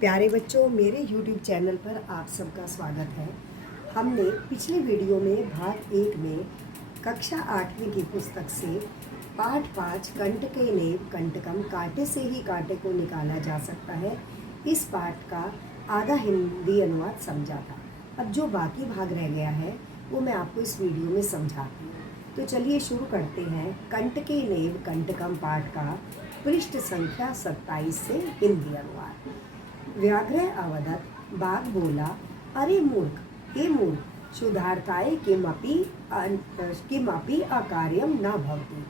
प्यारे बच्चों, मेरे YouTube चैनल पर आप सबका स्वागत है। हमने पिछले वीडियो में भाग 1 में कक्षा 8वीं की पुस्तक से पाठ 5 कंटके नेव कंटकम, कांटे से ही कांटे को निकाला जा सकता है, इस पाठ का आधा हिंदी अनुवाद समझा था। अब जो बाकी भाग रह गया है वो मैं आपको इस वीडियो में समझाती हूँ। तो चलिए शुरू करते हैं कंटके नेव कंटकम पाठ का पृष्ठ संख्या 27 से हिंदी अनुवाद। व्याघ्र अवदत, बाघ बोला, अरे मूर्ख, हे मूर्ख, क्षुधार्ताय किमपि अकार्यम न भवति।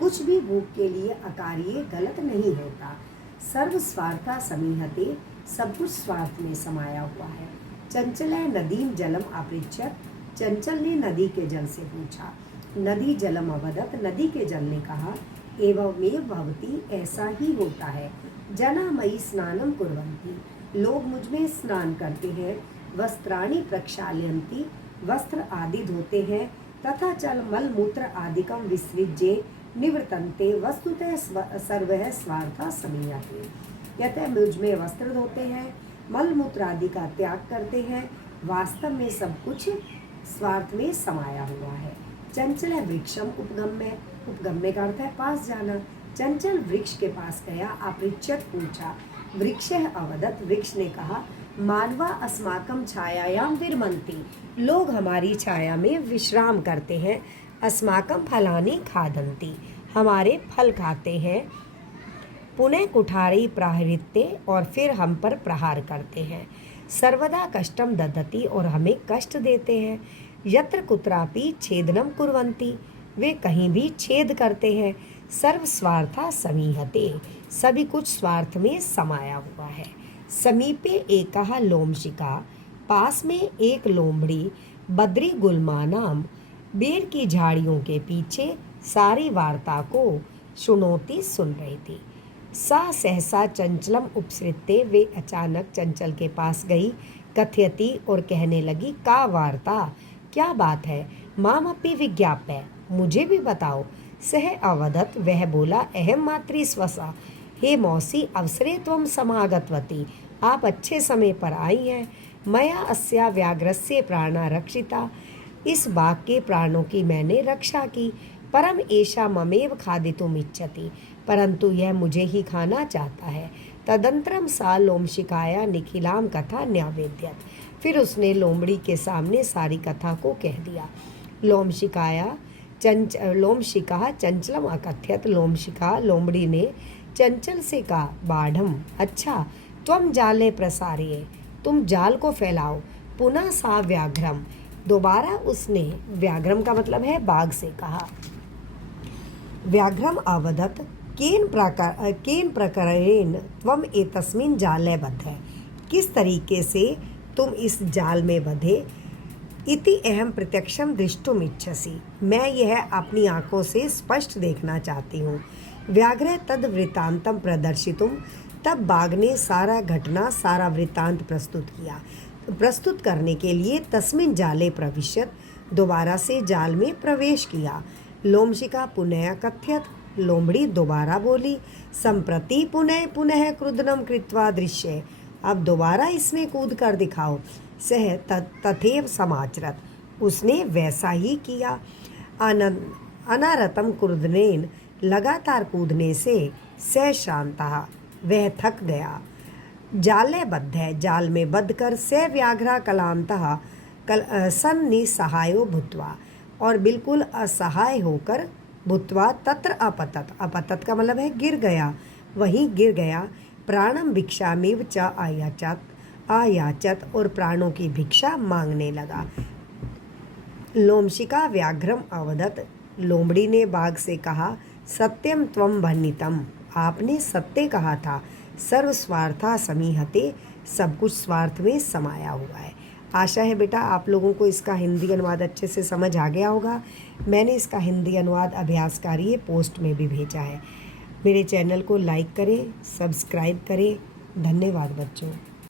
कुछ भी भूख के लिए अकार्य गलत नहीं होता। सर्व स्वार्था समीहते, सब कुछ स्वार्थ में समाया हुआ है। चंचल नदीम जलम अपृच्छत, चंचल ने नदी के जल से पूछा। नदी जलम अवदत, नदी के जल ने कहा, एवमेव भवति, ऐसा ही होता है। जना मयि स्नानम कुर्वन्ति, लोग मुझ में स्नान करते हैं। वस्त्राणि प्रक्षाल्यन्ति, वस्त्र आदि धोते हैं। तथा चल मल मूत्र आदिकम विसृज्य निवर्तन्ते, वस्तुतः सर्वः स्वार्था समीयते। यतः मुझ में वस्त्र धोते हैं, मल मूत्र आदि का त्याग करते हैं, वास्तव में सब कुछ स्वार्थ में समाया हुआ है। चंचल वृक्षम उपगम्य, उपगम्य का अर्थ है पास जाना। चंचल वृक्ष के पास गया, अपृच्छत पूछा। वृक्ष अवदत, वृक्ष ने कहा, मानवा अस्माकं छायायाम विरमन्ति, लोग हमारी छाया में विश्राम करते हैं। अस्माकं फलानि खादन्ति, हमारे फल खाते हैं। पुनः कुठारी प्रहृत्ते, और फिर हम पर प्रहार करते हैं। सर्वदा कष्टम ददति, और हमें कष्ट देते हैं। यत्र कुत्रापि छेदनम कुर्वन्ति, वे कहीं भी छेद करते हैं। सर्व स्वार्था समीहते, सभी कुछ स्वार्थ में समाया हुआ है। समीपे एकः लोमशिका, पास में एक लोमड़ी। बद्री गुल्मानाम, बेर की झाड़ियों के पीछे सारी वार्ता को सुनोती, सुन रही थी। सा सहसा चंचलम उपसृत्य, वे अचानक चंचल के पास गई। कथयति, और कहने लगी, का वार्ता, क्या बात है। मामपि विज्ञाप्य, मुझे भी बताओ। सह अवदत, वह बोला, अहम मातृ स्वसा, हे मौसी, अवसरे त्वं समागतवती, आप अच्छे समय पर आई हैं। मया अस्या व्याघ्रस्य प्राणा रक्षिता, इस बाघ के प्राणों की मैंने रक्षा की। परम एषा ममेव खादितुम इच्छति, परंतु यह मुझे ही खाना चाहता है। तदंतरम सा लोमशिकाया निखिलाम कथा न्यावेद्यत, फिर उसने लोमड़ी के सामने सारी कथा को कह दिया। लोमशिका चंचलम अकथ्यत, लोमशिका लोमड़ी ने चंचल से कहा, बाढ़म, अच्छा, त्वम जाले प्रसारिये, तुम जाल को फैलाओ। पुनः सा व्याघ्रम, दोबारा उसने, व्याघ्रम का मतलब है बाघ, से कहा। व्याघ्रम अवदत, केन प्रकारेण त्वम एतस्मिन् जाले बद्ध, किस तरीके से तुम इस जाल में बंधे। इति अहम प्रत्यक्षम दृष्टुम इच्छसि, मैं यह अपनी आंखों से स्पष्ट देखना चाहती हूँ। व्याघ्र तद वृत्तांतम प्रदर्शितुम, तब बाघ ने सारा घटना, सारा वृत्तांत प्रस्तुत किया। प्रस्तुत करने के लिए तस्मिन् जाले प्रविशत, दोबारा से जाल में प्रवेश किया। लोमशिका पुनः कथ्यत, लोमड़ी दोबारा बोली। संप्रति पुनः पुनः क्रुदनम कृत्वा दृश्य, अब दोबारा इसमें कूद कर दिखाओ। सह तथैव समाचरत, उसने वैसा ही किया। अनारतम कुर्दनेन, लगातार कूदने से। स श्रांता, वह थक गया। जाले बद्ध है, जाल में बंध कर। स व्याघ्रा कलांतः सन्निसहायो भूत्वा, और बिल्कुल असहाय होकर। भूत्वा तत्र अपतत, अपतत का मतलब है गिर गया, वहीं गिर गया। प्राणम भिक्षामेव च आयाचत, और प्राणों की भिक्षा मांगने लगा। लोमशिका व्याघ्रम अवदत, लोमड़ी ने बाघ से कहा, सत्यम त्वम भणितम, आपने सत्य कहा था। सर्व स्वार्था समीहते, सब कुछ स्वार्थ में समाया हुआ है। आशा है बेटा आप लोगों को इसका हिंदी अनुवाद अच्छे से समझ आ गया होगा। मैंने इसका हिंदी अनुवाद अभ्यास कार्य पोस्ट में भी भेजा है। मेरे चैनल को लाइक करें, सब्सक्राइब करें। धन्यवाद बच्चों।